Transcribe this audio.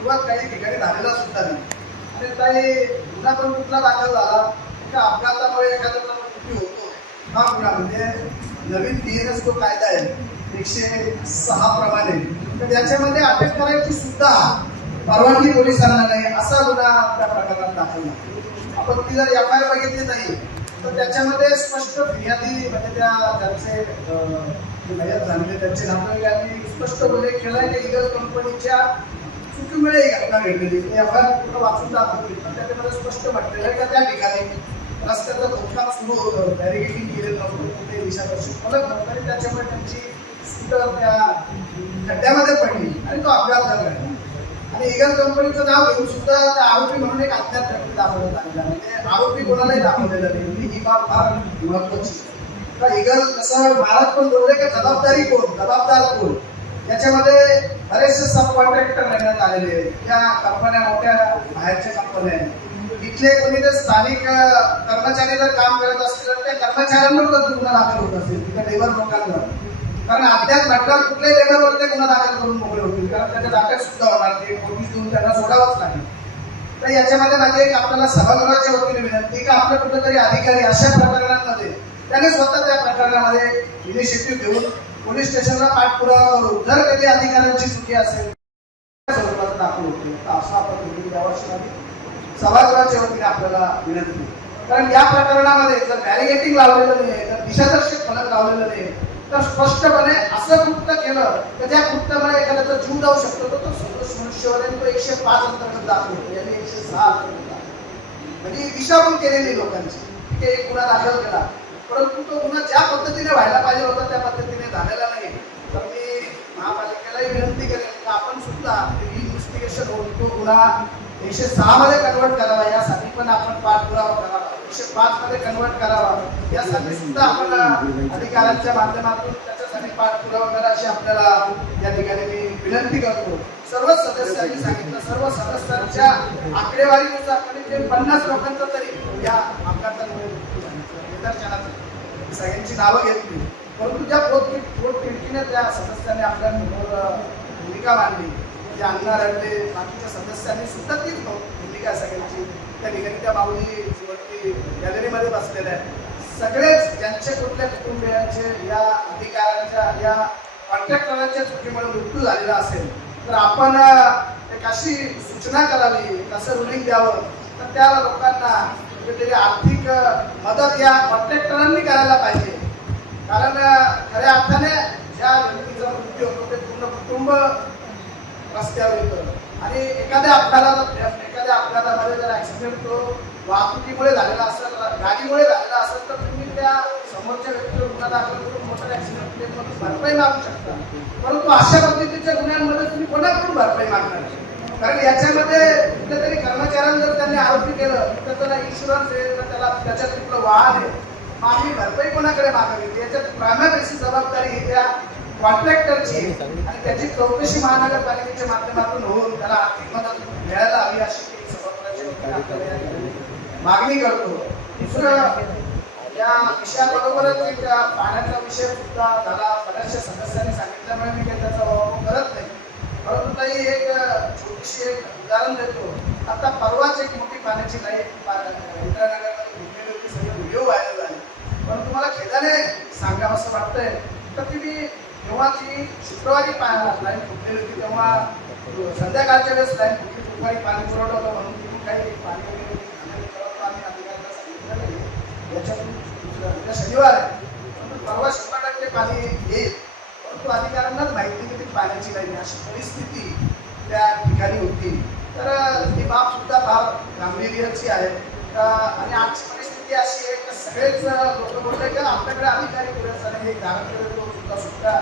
किंवा काही ठिकाणी झालेला सुद्धा नाही. आणि काही गुन्हा पण कुठला दाखल झाला त्या अपघातामुळे एखाद्याचा मृत्यू होतो हा गुन्हा म्हणजे नवीन PNS जो कायदा आहे 106 प्रमाणे, तर त्याच्यामध्ये अटक करायची सुद्धा परवानगी पोलिसांना नाही असा गुन्हा त्या प्रकरणात दाखल झाला. आपण ती जर FIR बघितली नाही तर त्याच्यामध्ये स्पष्ट फिर्यादी म्हणजे त्या ज्यांचे मयत झालेले त्यांचे नातेवाईकांनी स्पष्ट उल्लेख केलाय की इगल कंपनीच्या चुकीमुळे ही घटना घडलेली. FIR वाचून दाखवली त्याच्यामध्ये स्पष्ट म्हटलेलं आहे की त्या ठिकाणी रस्त्याचा खोदकाम सुरू होतं, बॅरिकेडिंग केलेलं नव्हतं, कुठे दिशादर्शक फलक नव्हतं आणि त्याच्यामुळे त्यांची स्कूटर त्या खड्ड्यामध्ये पडली आणि तो अपघात झाला. आणि इगल कंपनीचं नाव घेऊन सुद्धा त्या आरोपी म्हणून एक अज्ञात व्यक्ती दाखवण्यात आलेला म्हणजे आरोपी कोणालाही दाखवलेलं नाही. ही बाब फार महत्वाची. तर इगल कसं महाराज पण बोलले की जबाबदारी कोण, जबाबदार कोण, याच्यामध्ये बरेचसे सब कॉन्ट्रॅक्टर नेमण्यात आलेले आहेत. त्या कंपन्या मोठ्या बाहेरच्या कंपन्या आहेत. इथले कोणी जर स्थानिक कर्मचारी जर काम करत असतील तर त्या कर्मचाऱ्यांवर गुन्हा दाखल होत असेल तिथे लेबर लोकांवर. कारण अद्याप घटना कुठल्याही लेवलवर ते गुन्हा दाखल करून मोकळे होतील कारण त्याच्यात अटक सुद्धा होणार नाही, नोटीस देऊन त्यांना सोडावंच लागेल. तर याच्यामध्ये माझी एक आपल्याला सभागृहाच्या वतीने विनंती की आपल्या कुठेतरी अधिकारी अशा प्रकरणांमध्ये त्याने स्वतः त्या प्रकरणामध्ये इनिशिएटिव्ह घेऊन पोलीस स्टेशनला पाठपुरावा करून जर कधी अधिकाऱ्यांची चुकी असेल स्वरूपात दाखल होते तर असं आपण द्यावं सभागृहाच्या वतीने आपल्याला विनंती. कारण या प्रकरणामध्ये जर बॅरिकेडिंग लावलेलं नाही, जर दिशादर्शक फलक लावलेलं नाही तर स्पष्टपणे असं कृत्य केलं तर त्या कृत्यामुळे एखाद्याचा जीव जाऊ शकतो तर तो सदोष मनुष्यवधान तो 105 अंतर्गत दाखल होतो याने 106 अंतर्गत म्हणजे दिशाभूल केलेली लोकांची. ठीक आहे, एक गुन्हा दाखल केला परंतु तो गुन्हा ज्या पद्धतीने व्हायला पाहिजे होता त्या पद्धतीने झालेला नाही. तर मी महापालिकेलाही विनंती करेन की आपण सुद्धा इन्व्हेस्टिगेशन होऊन तो गुन्हा 106 मध्ये कन्वर्ट करावा यासाठी पण आपण पाठपुरावा करावा, 105 मध्ये कन्वर्ट करावा यासाठी सुद्धा आपण अधिकाऱ्यांच्या माध्यमातून त्याच्यासाठी पाठपुरावा करा अशी आपल्याला या ठिकाणी मी विनंती करतो. सर्व सदस्यांनी सांगितलं सर्व सदस्यांच्या आकडेवारीनुसार कमीत 50 लोकांचा तरी या अपघातामुळे निदर्शनात सगळ्यांची नावं घेतली परंतु ज्या पोटतिडकीने त्या सदस्यांनी आपल्या भूमिका मांडली जे अण्णा रडले बाकीच्या सदस्यांनी सुद्धा तीच भूमिका सगळ्यांची त्या ठिकाणी त्या माऊली वरती गॅलरीमध्ये बसलेल्या आहेत. सगळेच ज्यांचे कुठल्या कुटुंबियांचे या अधिकाऱ्यांच्या या कॉन्ट्रॅक्टरांच्या चुकीमुळे मृत्यू झालेला असेल तर आपण एक अशी सूचना करावी, असं रुलिंग द्यावं तर त्या लोकांना कुठेतरी आर्थिक मदत या कॉन्ट्रॅक्टरांनी करायला पाहिजे. कारण खऱ्या अर्थाने ज्या व्यक्तीचा मृत्यू होतो ते पूर्ण कुटुंब रस्त्यावर येतं आणि एखाद्या अपघातामध्ये जर ऍक्सिडेंट तो वाहतुकीमुळे झालेला असेल, गाडीमुळे झालेला असेल तर तुम्ही त्या समोरच्या व्यक्तीवर गुन्हा दाखल करून मोटर ऍक्सिडेंट क्लेममधून भरपाई मागू शकता. परंतु अशा पद्धतीच्या गुन्ह्यांमध्ये तुम्ही कोणाकडून भरपाई मागणार? कारण याच्यामध्ये कुठल्या तरी कर्मचाऱ्यांना जर त्यांनी आरोपी केलं तर त्याला इन्शुरन्स आहे तर त्याला त्याच्यात कुठलं वाहन आहे मग आम्ही भरपाई कोणाकडे मागावी? याच्यात प्रायमरी जबाबदारी ही त्या कॉन्ट्रॅक्टरची आणि त्याची चौकशी महानगरपालिकेच्या माध्यमातून होऊन त्याला आर्थिक मदत मिळायला हवी अशी मागणी करतो. दुसरं या विषयाबरोबरच एक पाण्याचा विषय सुद्धा झाला, बऱ्याचशा सदस्यांनी सांगितल्यामुळे मी काही त्याचा वापर करत नाही परंतु काही एक छोटीशी एक उदाहरण देतो. आता परवाच एक मोठी पाण्याची लाईन इंदिरानगरमध्ये घुमलेली होती, सगळे व्हिडिओ व्हायरल झाले परंतु मला खेदाने सांगावं असं वाटतंय तर ती मी जेव्हा ती शुक्रवारी लाईन फुटलेली होती तेव्हा संध्याकाळच्या वेळेस लाईन फुटली, दुपारी पाणी पुरवठा होतं म्हणून तिथून काही पाणी वगैरे आम्ही अधिकाऱ्यांना सांगितलं नाही. याच्यातून शनिवार आहे परवा 100% पाणी येईल परंतु अधिकाऱ्यांनाच माहिती की ती पाण्याची लाईन अशी परिस्थिती त्या ठिकाणी होती. तर ही बाब सुद्धा फार गांभीर्याची आहे आणि आजची परिस्थिती अशी आहे की सगळेच लोक बोलले की आपल्याकडे अधिकारी पुरेसा नाही, हे गावाकडे तो सुद्धा